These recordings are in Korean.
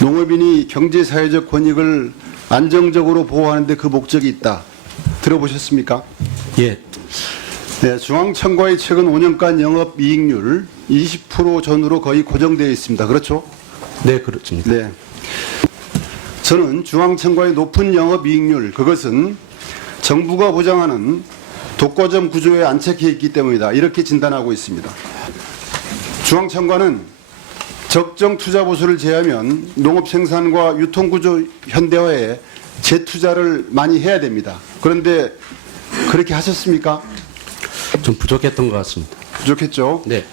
농업인이 경제사회적 권익을 안정적으로 보호하는 데 그 목적이 있다. 들어보셨습니까? 예, 네, 중앙청과의 최근 5년간 영업이익률 20% 전후로 거의 고정되어 있습니다. 그렇죠? 네, 그렇습니다. 네. 저는 중앙청과의 높은 영업이익률, 그것은 정부가 보장하는 독과점 구조에 안착해 있기 때문이다. 이렇게 진단하고 있습니다. 중앙청과는 적정 투자 보수를 제하면 농업 생산과 유통 구조 현대화에 재투자를 많이 해야 됩니다. 그런데 그렇게 하셨습니까? 좀 부족했던 것 같습니다. 부족했죠. 네,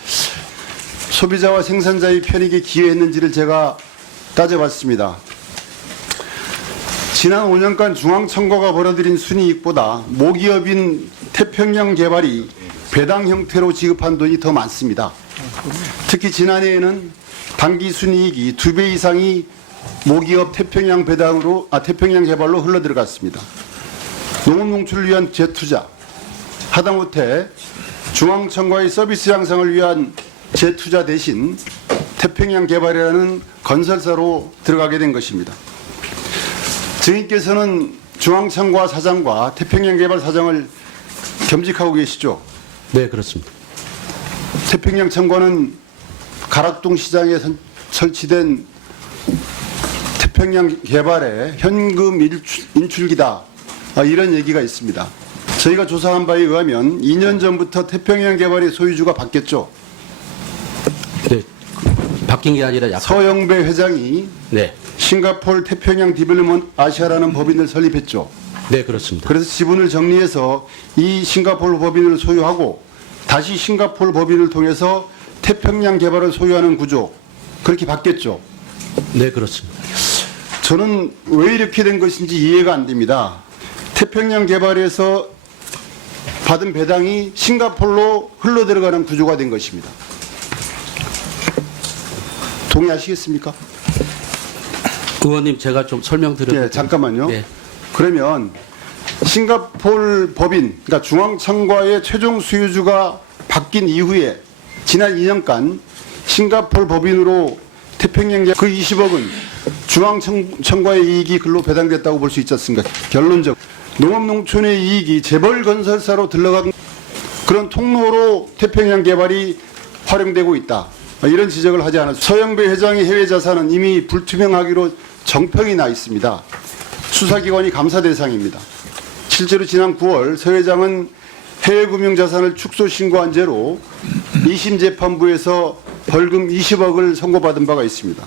소비자와 생산자의 편익에 기여했는지를 제가 따져봤습니다. 지난 5년간 중앙청과가 벌어들인 순이익보다 모기업인 태평양 개발이 배당 형태로 지급한 돈이 더 많습니다. 특히 지난해에는 단기 순이익이 2배 이상이 모기업 태평양 개발로 흘러들어갔습니다. 농업 농출을 위한 재투자, 하다못해 중앙청과의 서비스 향상을 위한 재투자 대신 태평양 개발이라는 건설사로 들어가게 된 것입니다. 증인께서는 중앙청과 사장과 태평양 개발 사장을 겸직하고 계시죠? 네, 그렇습니다. 태평양 청과는 가락동 시장에 설치된 태평양 개발의 현금 인출기다. 이런 얘기가 있습니다. 저희가 조사한 바에 의하면 2년 전부터 태평양 개발의 소유주가 바뀌었죠. 네, 바뀐 게 아니라 약간. 서영배 회장이 네, 싱가포르 태평양 디벨롭먼트 아시아라는 법인을 설립했죠. 네, 그렇습니다. 그래서 지분을 정리해서 이 싱가포르 법인을 소유하고 다시 싱가포르 법인을 통해서 태평양 개발을 소유하는 구조, 그렇게 바뀌었죠. 네, 그렇습니다. 저는 왜 이렇게 된 것인지 이해가 안 됩니다. 태평양 개발에서 받은 배당이 싱가포르로 흘러들어가는 구조가 된 것입니다. 동의하시겠습니까? 의원님, 제가 좀 설명드려도 네, 잠깐만요. 네. 그러면 싱가포르 법인, 그러니까 중앙청과의 최종 수요주가 바뀐 이후에 지난 2년간 싱가포르 법인으로 태평양 그 20억은 중앙청과의 이익이 글로 배당됐다고 볼 수 있지 않습니까? 결론적 농업농촌의 이익이 재벌 건설사로 들러간 그런 통로로 태평양 개발이 활용되고 있다. 이런 지적을 하지 않았습니다. 서영배 회장의 해외 자산은 이미 불투명하기로 정평이 나 있습니다. 수사기관이 감사 대상입니다. 실제로 지난 9월 서 회장은 해외금융자산을 축소 신고한 죄로 2심 재판부에서 벌금 20억을 선고받은 바가 있습니다.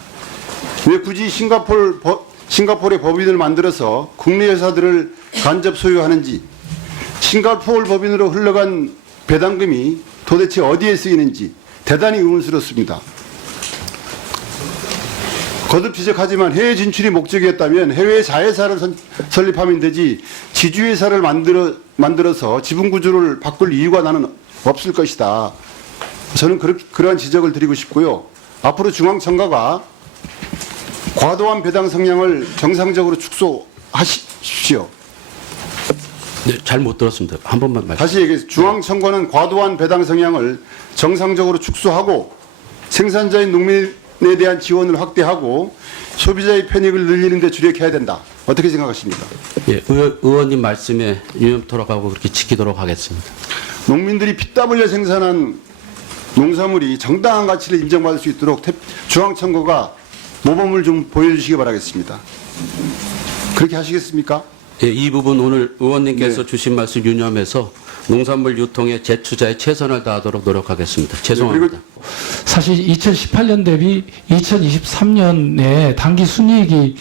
왜 굳이 싱가포르의 법인을 만들어서 국내 회사들을 간접 소유하는지, 싱가포르 법인으로 흘러간 배당금이 도대체 어디에 쓰이는지 대단히 의문스럽습니다. 거듭 지적하지만 해외 진출이 목적이었다면 해외 자회사를 설립하면 되지 지주회사를 만들어서 지분 구조를 바꿀 이유가 나는 없을 것이다. 저는 그러한 지적을 드리고 싶고요. 앞으로 중앙청과가 과도한 배당 성향을 정상적으로 축소하십시오. 네, 잘 못 들었습니다. 한 번만 말씀. 다시 얘기해서 중앙청과는 과도한 배당 성향을 정상적으로 축소하고 생산자인 농민에 대한 지원을 확대하고 소비자의 편익을 늘리는 데 주력해야 된다. 어떻게 생각하십니까? 예, 의원님 말씀에 유념토록 하고 그렇게 지키도록 하겠습니다. 농민들이 피땀 흘려 생산한 농산물이 정당한 가치를 인정받을 수 있도록 중앙청과가 모범을 좀 보여주시기 바라겠습니다. 그렇게 하시겠습니까? 예, 이 부분 오늘 의원님께서 네. 주신 말씀 유념해서 농산물 유통의 재투자에 최선을 다하도록 노력하겠습니다. 죄송합니다. 사실 2018년 대비 2023년에 단기 순이익이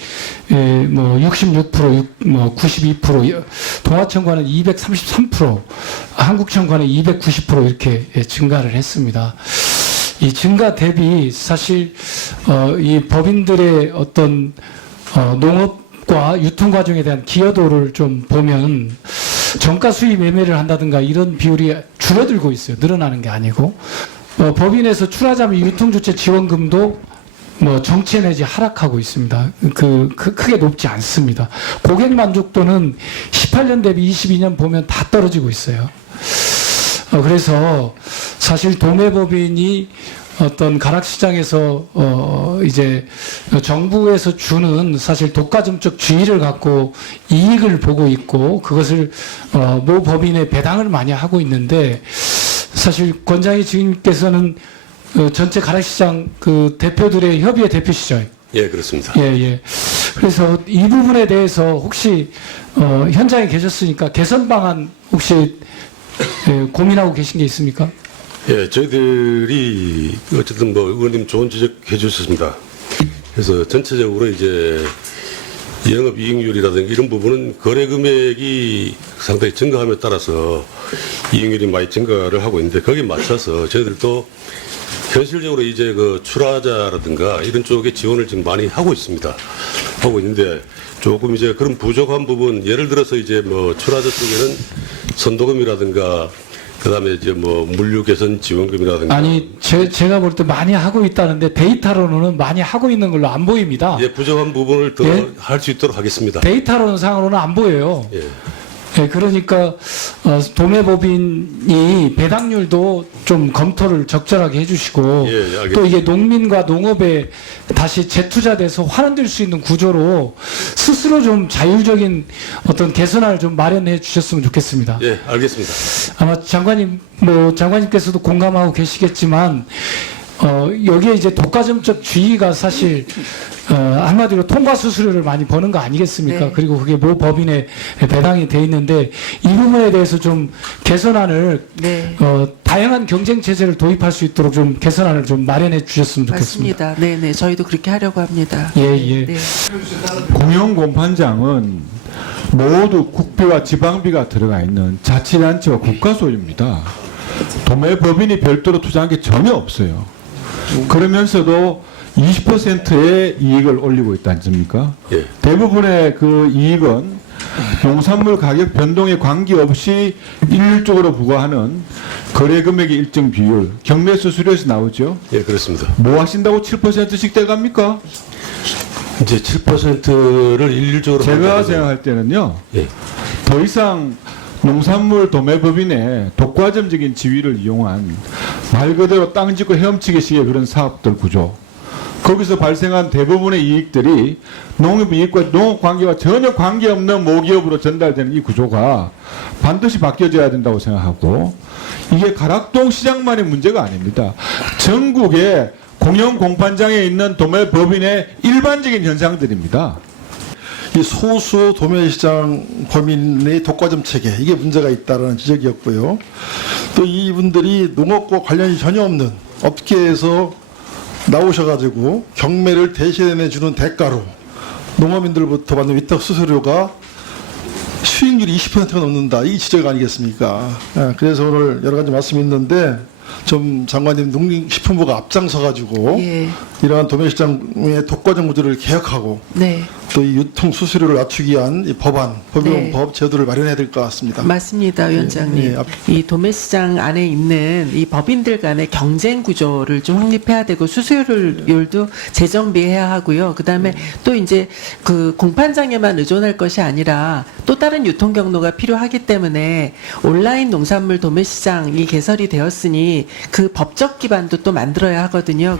66%, 92%, 동아청과는 233%, 한국청과는 290% 이렇게 증가를 했습니다. 이 증가 대비 사실 이 법인들의 어떤 농업과 유통 과정에 대한 기여도를 좀 보면 정가 수입 매매를 한다든가 이런 비율이 줄어들고 있어요. 늘어나는 게 아니고 법인에서 출하자 및 유통주체 지원금도 정체 내지 하락하고 있습니다. 크게 높지 않습니다. 고객 만족도는 18년 대비 22년 보면 다 떨어지고 있어요. 그래서 사실 도매법인이 어떤 가락시장에서 이제 정부에서 주는 사실 독과점적 주의를 갖고 이익을 보고 있고 그것을 모 법인에 배당을 많이 하고 있는데 사실 권장희 증인께서는 전체 가락시장 그 대표들의 협의회 대표시죠. 예, 그렇습니다. 예, 예. 그래서 이 부분에 대해서 혹시 현장에 계셨으니까 개선 방안 혹시 고민하고 계신 게 있습니까? 예, 저희들이 어쨌든 뭐 의원님 좋은 지적해 주셨습니다. 그래서 전체적으로 이제 영업 이익률이라든가 이런 부분은 거래 금액이 상당히 증가함에 따라서 이익률이 많이 증가를 하고 있는데 거기에 맞춰서 저희들도 현실적으로 이제 그 출하자라든가 이런 쪽에 지원을 지금 많이 하고 있습니다. 하고 있는데 조금 이제 그런 부족한 부분, 예를 들어서 이제 뭐 출하자 쪽에는 선도금이라든가 그다음에 이제 뭐 물류 개선 지원금이라든가 아니 제가 볼 때 많이 하고 있다는데 데이터로는 많이 하고 있는 걸로 안 보입니다. 예, 부족한 부분을 더 예? 할 수 있도록 하겠습니다. 데이터로는 상으로는 안 보여요. 예. 예, 그러니까 도매법인이 배당률도 좀 검토를 적절하게 해주시고 예, 예, 알겠습니다. 또 이게 농민과 농업에 다시 재투자돼서 환원될 수 있는 구조로 스스로 좀 자율적인 어떤 개선안을 좀 마련해 주셨으면 좋겠습니다. 예, 알겠습니다. 아마 장관님께서도 공감하고 계시겠지만 여기에 이제 독과점적 주의가 사실 한마디로 통과 수수료를 많이 버는 거 아니겠습니까? 네. 그리고 그게 모 법인에 배당이 돼 있는데 이 부분에 대해서 좀 개선안을 네. 다양한 경쟁 체제를 도입할 수 있도록 좀 개선안을 좀 마련해 주셨으면 좋겠습니다. 맞습니다. 네네. 저희도 그렇게 하려고 합니다. 예, 예. 네. 공영 공판장은 모두 국비와 지방비가 들어가 있는 자치단체와 국가 소유입니다. 도매법인이 별도로 투자한 게 전혀 없어요. 그러면서도 20%의 이익을 올리고 있지 않습니까? 예. 대부분의 그 이익은 농산물 가격 변동에 관계없이 일률적으로 부과하는 거래 금액의 일정 비율, 경매 수수료에서 나오죠. 예, 그렇습니다. 뭐 하신다고 7%씩 떼갑니까? 이제 7%를 일률적으로 제가 한다는 생각할 때는요. 예. 더 이상 농산물 도매법인의 독과점적인 지위를 이용한 말 그대로 땅 짓고 헤엄치기식의 그런 사업들 구조, 거기서 발생한 대부분의 이익들이 농업 이익과 농업 관계와 전혀 관계없는 모기업으로 전달되는 이 구조가 반드시 바뀌어져야 된다고 생각하고, 이게 가락동 시장만의 문제가 아닙니다. 전국의 공영 공판장에 있는 도매법인의 일반적인 현상들입니다. 이 소수 도매시장 범인의 독과점 체계, 이게 문제가 있다는 지적이었고요. 또 이분들이 농업과 관련이 전혀 없는 업계에서 나오셔가지고 경매를 대신해주는 대가로 농업인들부터 받는 위탁 수수료가 수익률이 20%가 넘는다. 이게 지적 아니겠습니까? 그래서 오늘 여러 가지 말씀이 있는데 좀 장관님 농림식품부가 앞장서가지고 예. 이러한 도매시장의 독과점 구조를 개혁하고 네. 또 이 유통 수수료를 낮추기 위한 이 법안, 법용 제도를 마련해야 될 것 같습니다. 맞습니다, 위원장님. 예, 예. 이 도매시장 안에 있는 이 법인들 간의 경쟁 구조를 좀 확립해야 되고 수수료율도 재정비해야 하고요. 그다음에 또 이제 그 공판장에만 의존할 것이 아니라 또 다른 유통 경로가 필요하기 때문에 온라인 농산물 도매시장이 개설이 되었으니 그 법적 기반도 또 만들어야 하거든요.